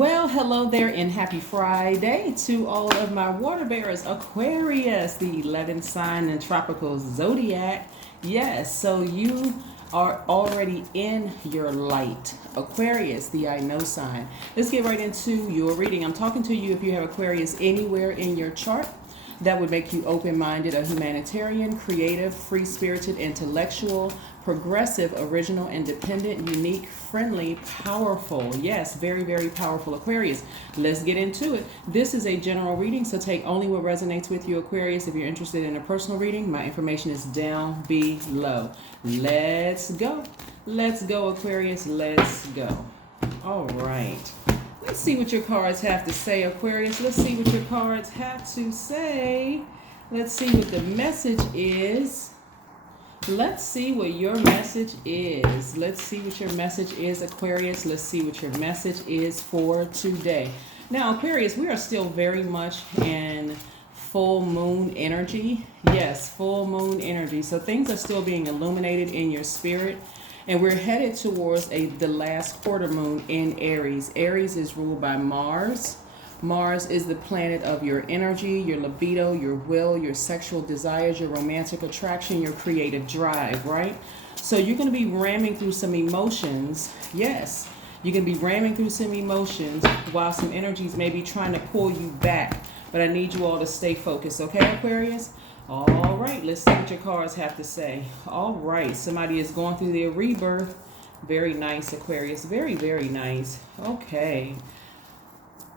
Well, hello there and happy Friday to all of my water bearers. Aquarius, the 11th sign in tropical zodiac. Yes, so you are already in your light. Aquarius, the I know sign. Let's get right into your reading. I'm talking to you if you have Aquarius anywhere in your chart. That would make you open-minded, a humanitarian, creative, free-spirited, intellectual, progressive, original, independent, unique, friendly, powerful. Yes, very, very powerful Aquarius. Let's get into it. This is a general reading, so take only what resonates with you, Aquarius. If you're interested in a personal reading, my information is down below. Let's go. Let's go, Aquarius. Let's go. All right. Let's see what your cards have to say, Aquarius. Let's see what your cards have to say. Let's see what the message is. Let's see what your message is. Let's see what your message is, Aquarius. Let's see what your message is for today. Now, Aquarius, we are still very much in full moon energy. Yes, full moon energy. So things are still being illuminated in your spirit. And we're headed towards the last quarter moon in Aries. Aries is ruled by Mars. Mars is the planet of your energy, your libido, your will, your sexual desires, your romantic attraction, your creative drive, right? So you're going to be ramming through some emotions. Yes, you can be ramming through some emotions while some energies may be trying to pull you back. But I need you all to stay focused, okay, Aquarius? All right, let's see what your cards have to say. All right, somebody is going through their rebirth. Very nice, Aquarius. Very, very nice. Okay.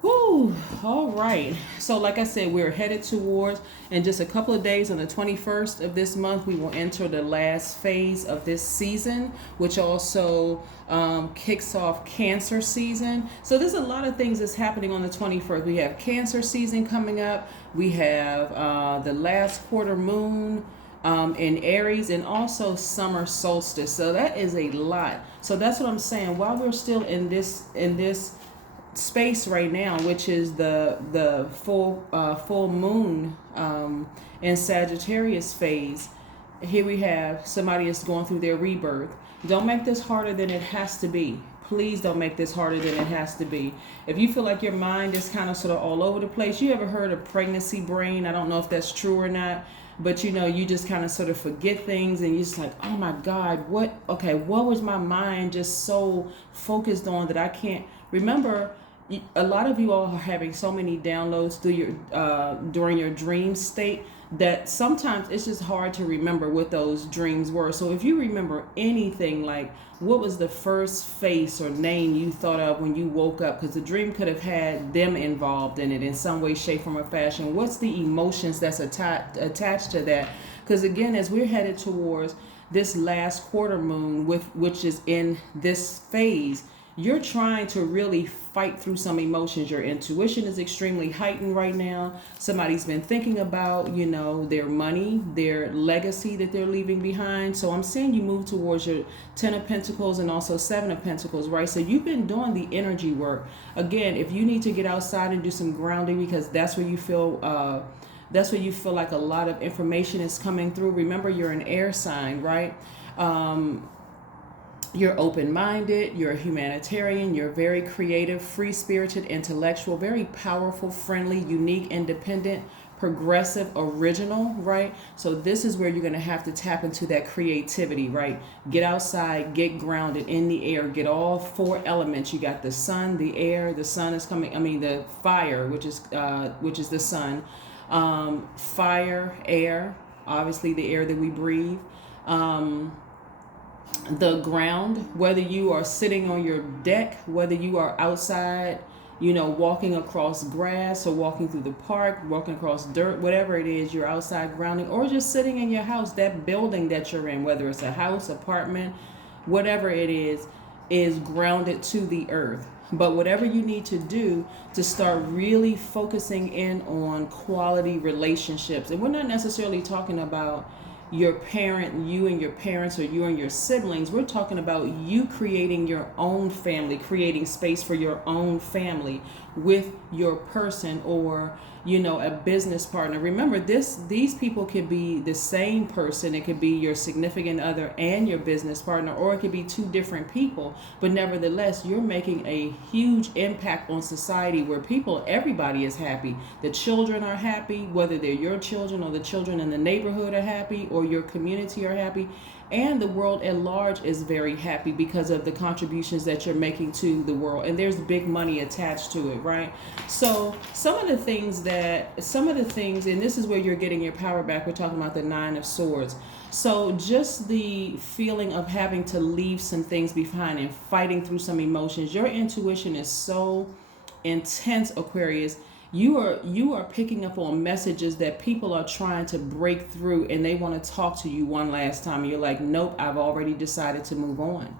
Whew. All right. So like I said, we're headed towards, in just a couple of days, on the 21st of this month, we will enter the last phase of this season, which also kicks off Cancer season. So there's a lot of things that's happening on the 21st. We have Cancer season coming up. We have the last quarter moon in Aries, and also summer solstice. So that is a lot. So that's what I'm saying. While we're still in this space right now, which is the full moon in Sagittarius phase, here we have somebody is going through their rebirth. Don't make this harder than it has to be. Please don't make this harder than it has to be. If you feel like your mind is kind of sort of all over the place, you ever heard of pregnancy brain? I don't know if that's true or not, but you just kind of sort of forget things, and you're just like, oh my God, what was my mind just so focused on that I can't remember? A lot of you all are having so many downloads through your during your dream state that sometimes it's just hard to remember what those dreams were. So if you remember anything, like what was the first face or name you thought of when you woke up, because the dream could have had them involved in it in some way, shape, form, or fashion. What's the emotions that's attached to that? Because again, as we're headed towards this last quarter moon, which is in this phase, you're trying to really fight through some emotions. Your intuition is extremely heightened right now. Somebody's been thinking about, their money, their legacy that they're leaving behind. So I'm seeing you move towards your 10 of Pentacles and also 7 of Pentacles, right? So you've been doing the energy work. Again, if you need to get outside and do some grounding, because that's where you feel like a lot of information is coming through. Remember, you're an air sign, right? You're open-minded, you're a humanitarian, you're very creative, free-spirited, intellectual, very powerful, friendly, unique, independent, progressive, original, right? So this is where you're going to have to tap into that creativity, right? Get outside, get grounded in the air, get all 4 elements. You got the sun, the air, the sun is coming, the fire, which is the sun, fire, air, obviously the air that we breathe, the ground, whether you are sitting on your deck, whether you are outside, walking across grass or walking through the park, walking across dirt, whatever it is, you're outside grounding, or just sitting in your house, that building that you're in, whether it's a house, apartment, whatever it is grounded to the earth. But whatever you need to do to start really focusing in on quality relationships, and we're not necessarily talking about you and your parents, or you and your siblings. We're talking about you creating your own family, creating space for your own family with your person, or a business partner. Remember, these people could be the same person. It could be your significant other and your business partner, or it could be two different people. But nevertheless, you're making a huge impact on society where everybody is happy. The children are happy, whether they're your children or the children in the neighborhood are happy, or your community are happy. And the world at large is very happy because of the contributions that you're making to the world. And there's big money attached to it, right? So some of the things, and this is where you're getting your power back. We're talking about the Nine of Swords. So just the feeling of having to leave some things behind and fighting through some emotions. Your intuition is so intense, Aquarius. You are picking up on messages that people are trying to break through, and they want to talk to you one last time. You're like, nope, I've already decided to move on.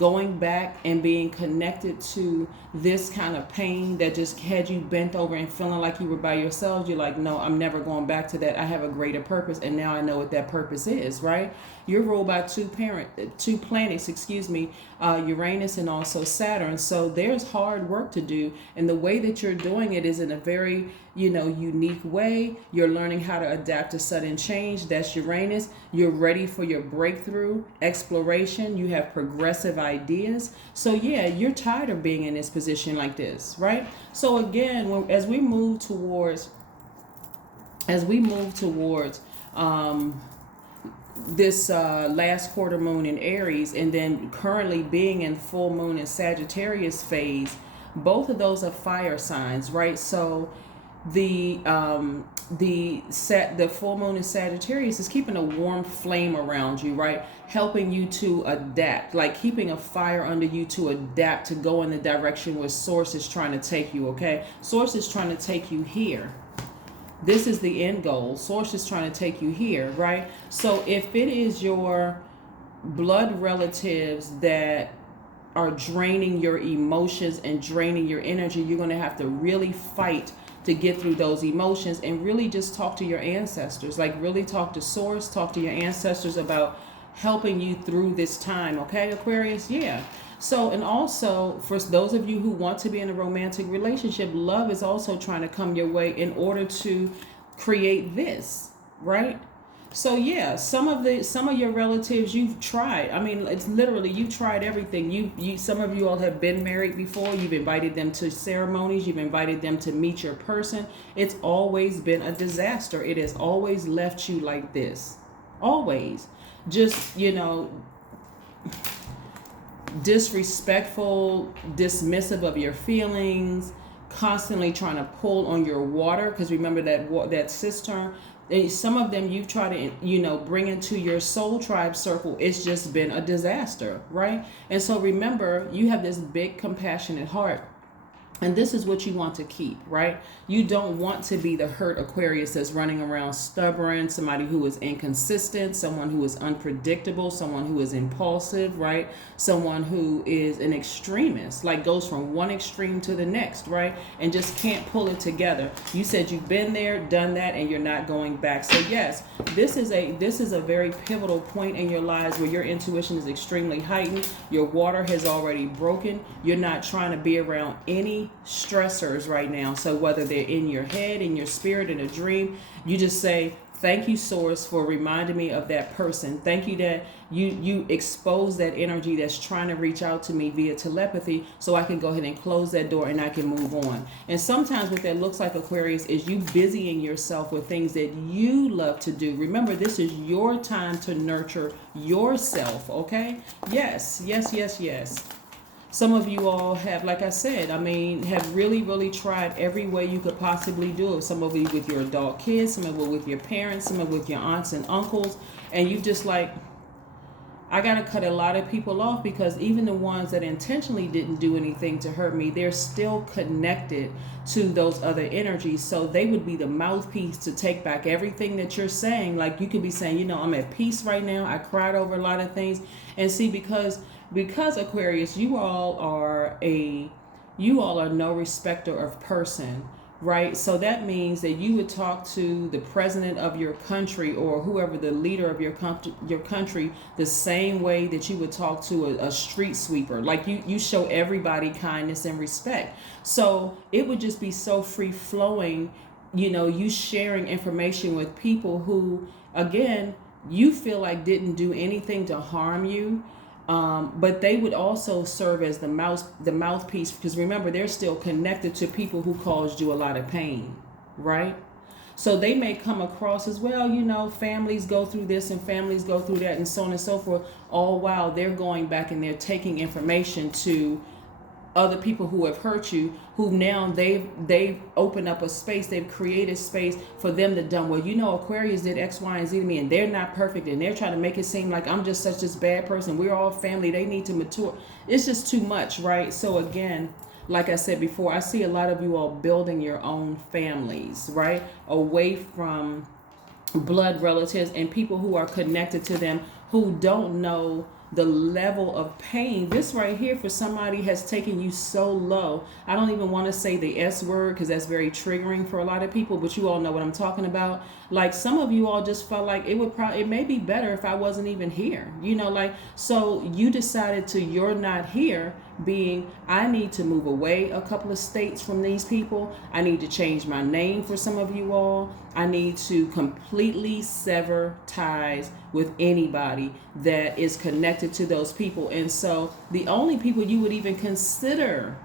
Going back and being connected to this kind of pain that just had you bent over and feeling like you were by yourself. You're like, no, I'm never going back to that. I have a greater purpose, and now I know what that purpose is, right? You're ruled by two planets, Uranus and also Saturn. So there's hard work to do, and the way that you're doing it is in a very unique way. You're learning how to adapt to sudden change. That's Uranus. You're ready for your breakthrough, exploration. You have progressive ideas. So yeah, you're tired of being in this position like this, right? So again, as we move towards this last quarter moon in Aries, and then currently being in full moon in Sagittarius phase, both of those are fire signs, right? So the full moon in Sagittarius is keeping a warm flame around you, right? Helping you to adapt, like keeping a fire under you to adapt, to go in the direction where Source is trying to take you, okay? Source is trying to take you here. This is the end goal. Source is trying to take you here, right? So if it is your blood relatives that are draining your emotions and draining your energy, you're going to have to really fight to get through those emotions, and really just talk to your ancestors. Like really talk to Source, talk to your ancestors about helping you through this time, okay, Aquarius? Yeah. So, and also for those of you who want to be in a romantic relationship, love is also trying to come your way in order to create this, right? So yeah, some of your relatives you've tried. I mean, it's literally you've tried everything. You some of you all have been married before. You've invited them to ceremonies. You've invited them to meet your person. It's always been a disaster. It has always left you like this. Always. Just, disrespectful, dismissive of your feelings, constantly trying to pull on your water, because remember that cistern. And some of them you've tried to bring into your soul tribe circle. It's just been a disaster, right? And so remember, you have this big compassionate heart, and this is what you want to keep, right? You don't want to be the hurt Aquarius that's running around stubborn, somebody who is inconsistent, someone who is unpredictable, someone who is impulsive, right? Someone who is an extremist, like goes from one extreme to the next, right? And just can't pull it together. You said you've been there, done that, and you're not going back. So yes, this is a very pivotal point in your lives where your intuition is extremely heightened. Your water has already broken. You're not trying to be around any stressors right now. So whether they're in your head, in your spirit, in a dream, you just say, thank you, Source, for reminding me of that person. Thank you that you expose that energy that's trying to reach out to me via telepathy, so I can go ahead and close that door and I can move on. And sometimes what that looks like, Aquarius, is you busying yourself with things that you love to do. Remember, this is your time to nurture yourself, okay? Yes, yes, yes, yes. Some of you all have, like I said, have really, really tried every way you could possibly do it. Some of you with your adult kids, some of it with your parents, some of it with your aunts and uncles. And you just like, I got to cut a lot of people off, because even the ones that intentionally didn't do anything to hurt me, they're still connected to those other energies. So they would be the mouthpiece to take back everything that you're saying. Like you could be saying, I'm at peace right now. I cried over a lot of things. And see, because Aquarius, you all are no respecter of person, right? So that means that you would talk to the president of your country or whoever the leader of your country the same way that you would talk to a street sweeper. Like you show everybody kindness and respect. So it would just be so free flowing, you sharing information with people who, again, you feel like didn't do anything to harm you, but they would also serve as the mouthpiece, because remember, they're still connected to people who caused you a lot of pain, right? So they may come across as, well, families go through this and families go through that and so on and so forth, all while they're going back and they're taking information to other people who have hurt you, who now they've opened up a space, they've created space for them to done, well, Aquarius did X, Y, and Z to me, and they're not perfect, and they're trying to make it seem like I'm just such this bad person. We're all family. They need to mature. It's just too much, right? So again, like I said before, I see a lot of you all building your own families, right? Away from blood relatives and people who are connected to them, who don't know the level of pain. This right here for somebody has taken you so low. I don't even want to say the S word because that's very triggering for a lot of people, but you all know what I'm talking about. Like, some of you all just felt like it may be better if I wasn't even here. So you decided to, you're not here, being, I need to move away a couple of states from these people. I need to change my name for some of you all. I need to completely sever ties with anybody that is connected to those people. And so the only people you would even consider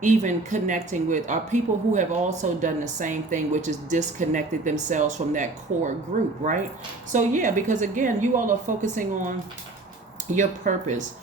even connecting with are people who have also done the same thing, which is disconnected themselves from that core group, right? So yeah, because again, you all are focusing on your purpose,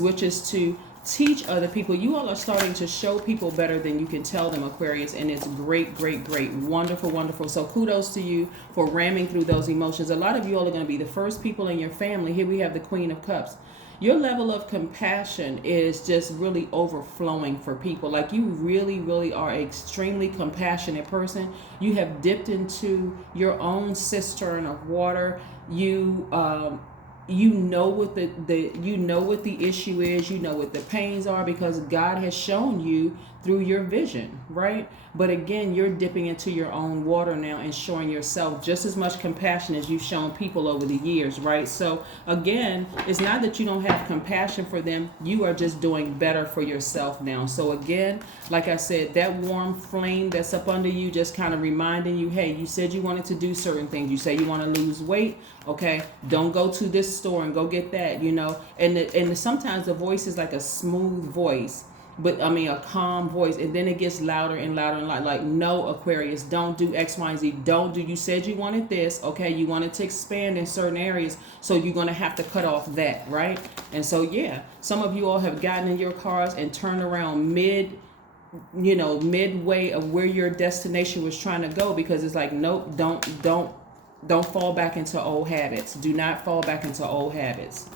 which is to teach other people. You all are starting to show people better than you can tell them, Aquarius, and it's great, great, great, wonderful, wonderful. So kudos to you for ramming through those emotions. A lot of you all are going to be the first people in your family. Here we have the Queen of Cups. Your level of compassion is just really overflowing for people. Like, you really, really are an extremely compassionate person. You have dipped into your own cistern of water. You know what the issue is, you know what the pains are, because God has shown you through your vision, right? But again, you're dipping into your own water now and showing yourself just as much compassion as you've shown people over the years, right? So again, it's not that you don't have compassion for them, you are just doing better for yourself now. So again, like I said, that warm flame that's up under you, just kind of reminding you, hey, you said you wanted to do certain things. You say you want to lose weight. Okay, don't go to this store and go get that, and sometimes the voice is like a smooth voice, but a calm voice, and then it gets louder and louder and louder. Like, no, Aquarius, don't do X, Y, and Z. Don't do, you said you wanted this, okay, you wanted to expand in certain areas, so you're going to have to cut off that, right? And so yeah, some of you all have gotten in your cars and turned around midway of where your destination was trying to go, because it's like, nope, don't fall back into old habits. Do not fall back into old habits.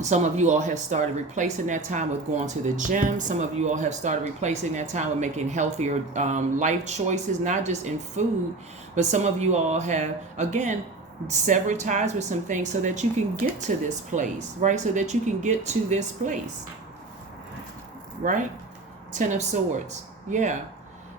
Some of you all have started replacing that time with going to the gym. Some of you all have started replacing that time with making healthier life choices, not just in food, but some of you all have, again, severed ties with some things so that you can get to this place, right? So that you can get to this place, right? Ten of Swords. Yeah.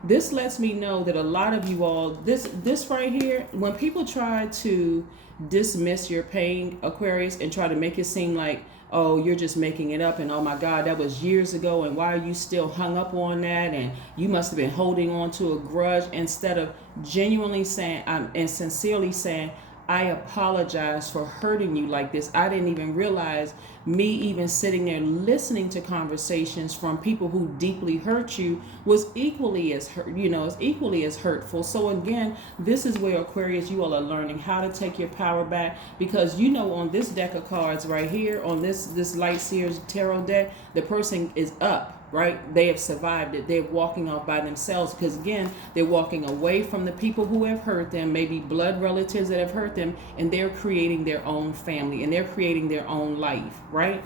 This lets me know that a lot of you all, this right here, when people try to dismiss your pain, Aquarius, and try to make it seem like, oh, you're just making it up, and oh my God, that was years ago, and why are you still hung up on that, and you must have been holding on to a grudge, instead of genuinely saying and sincerely saying, I apologize for hurting you like this. I didn't even realize me even sitting there listening to conversations from people who deeply hurt you was equally as hurtful. So again, this is where, Aquarius, you all are learning how to take your power back, because on this deck of cards right here, on this Light Seers Tarot deck, the person is up. Right? They have survived it. They're walking off by themselves, because again, they're walking away from the people who have hurt them, maybe blood relatives that have hurt them, and they're creating their own family, and they're creating their own life, right?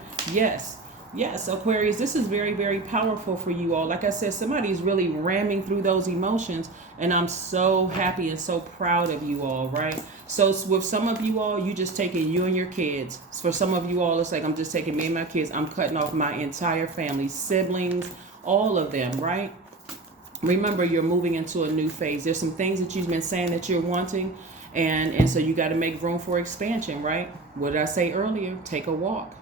Yes, Aquarius, this is very, very powerful for you all. Like I said, somebody's really ramming through those emotions, and I'm so happy and so proud of you all, right? So with some of you all, you just taking you and your kids. For some of you all, it's like, I'm just taking me and my kids. I'm cutting off my entire family, siblings, all of them, right? remember, you're moving into a new phase. There's some things that you've been saying that you're wanting, and so you got to make room for expansion, right? What did I say earlier? Take a walk.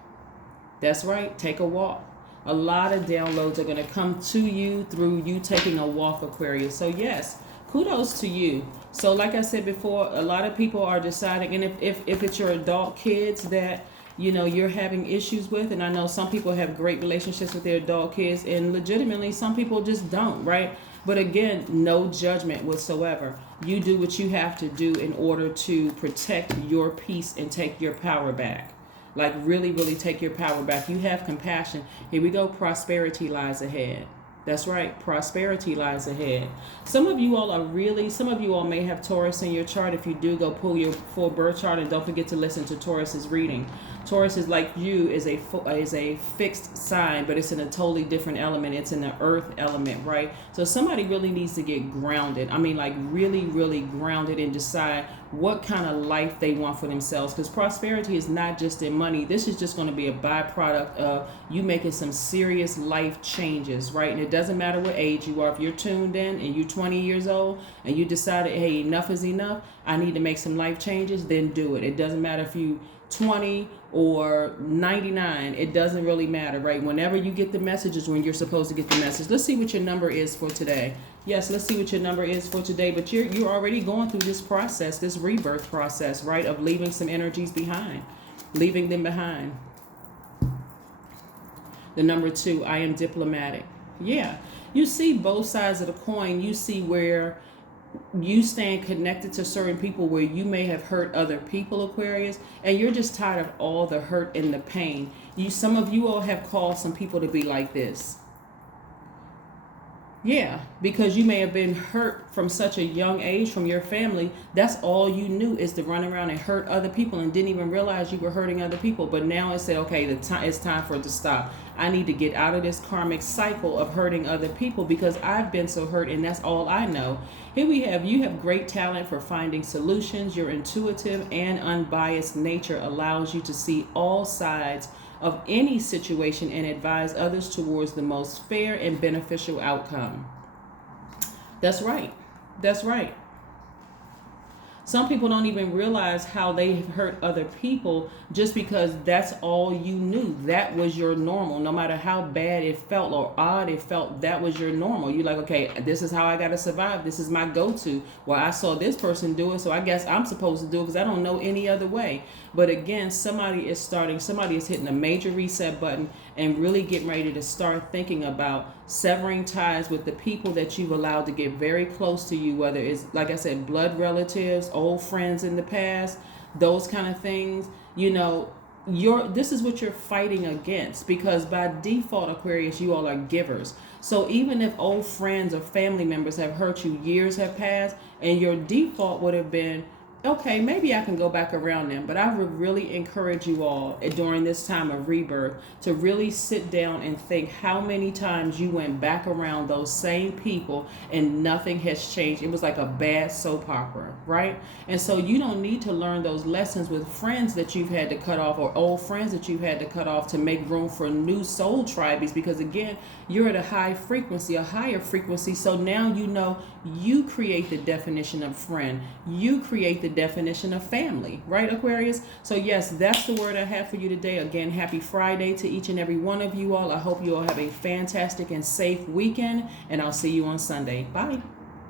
That's right, take a walk. A lot of downloads are going to come to you through you taking a walk, Aquarius. So yes, kudos to you. So like I said before, a lot of people are deciding, and if it's your adult kids that you're having issues with, and I know some people have great relationships with their adult kids, and legitimately some people just don't, right? But again, no judgment whatsoever. You do what you have to do in order to protect your peace and take your power back. Like really, really take your power back. You have compassion. Here we go. Prosperity lies ahead. That's right. Prosperity lies ahead. Some of you all may have Taurus in your chart. If you do, go pull your full birth chart, and don't forget to listen to Taurus's reading. Taurus is like you, is a fixed sign, but it's in a totally different element. It's in the earth element, right? So somebody really needs to get grounded. I mean, like really, really grounded, and decide what kind of life they want for themselves. Because prosperity is not just in money. This is just going to be a byproduct of you making some serious life changes, right? And it doesn't matter what age you are. If you're tuned in and you're 20 years old and you decided, hey, enough is enough, I need to make some life changes, then do it. It doesn't matter if you 20 or 99, it doesn't really matter, right? Whenever you get the message is when you're supposed to get the message. Let's see what your number is for today. Yes, let's see what your number is for today. But you're already going through this process, this rebirth process, right? Of leaving some energies behind, leaving them behind. The number 2, I am diplomatic. Yeah, you see both sides of the coin. You see where you stand connected to certain people where you may have hurt other people, Aquarius, and you're just tired of all the hurt and the pain. Some of you all have caused some people to be like this. Yeah, because you may have been hurt from such a young age from your family. That's all you knew, is to run around and hurt other people, and didn't even realize you were hurting other people. But now it said, okay, it's time for it to stop. I need to get out of this karmic cycle of hurting other people, because I've been so hurt, and that's all I know. Here you have great talent for finding solutions. Your intuitive and unbiased nature allows you to see all sides of any situation and advise others towards the most fair and beneficial outcome. That's right. That's right. Some people don't even realize how they have hurt other people just because that's all you knew. That was your normal. No matter how bad it felt or odd it felt, that was your normal. You're like, okay, this is how I got to survive. This is my go-to. Well, I saw this person do it, so I guess I'm supposed to do it because I don't know any other way. But again, somebody is hitting a major reset button and really getting ready to start thinking about severing ties with the people that you've allowed to get very close to you, whether it's, like I said, blood relatives, old friends in the past, those kind of things. This is what you're fighting against, because by default, Aquarius, you all are givers. So even if old friends or family members have hurt you, years have passed, and your default would have been, okay, maybe I can go back around them. But I would really encourage you all during this time of rebirth to really sit down and think how many times you went back around those same people and nothing has changed. It was like a bad soap opera, right? And so you don't need to learn those lessons with friends that you've had to cut off, or old friends that you've had to cut off, to make room for new soul tribes, because again, you're at a higher frequency. So now you create the definition of friend. You create the definition of family, right, Aquarius? So yes, that's the word I have for you today. Again, happy Friday to each and every one of you all. I hope you all have a fantastic and safe weekend, and I'll see you on Sunday. Bye.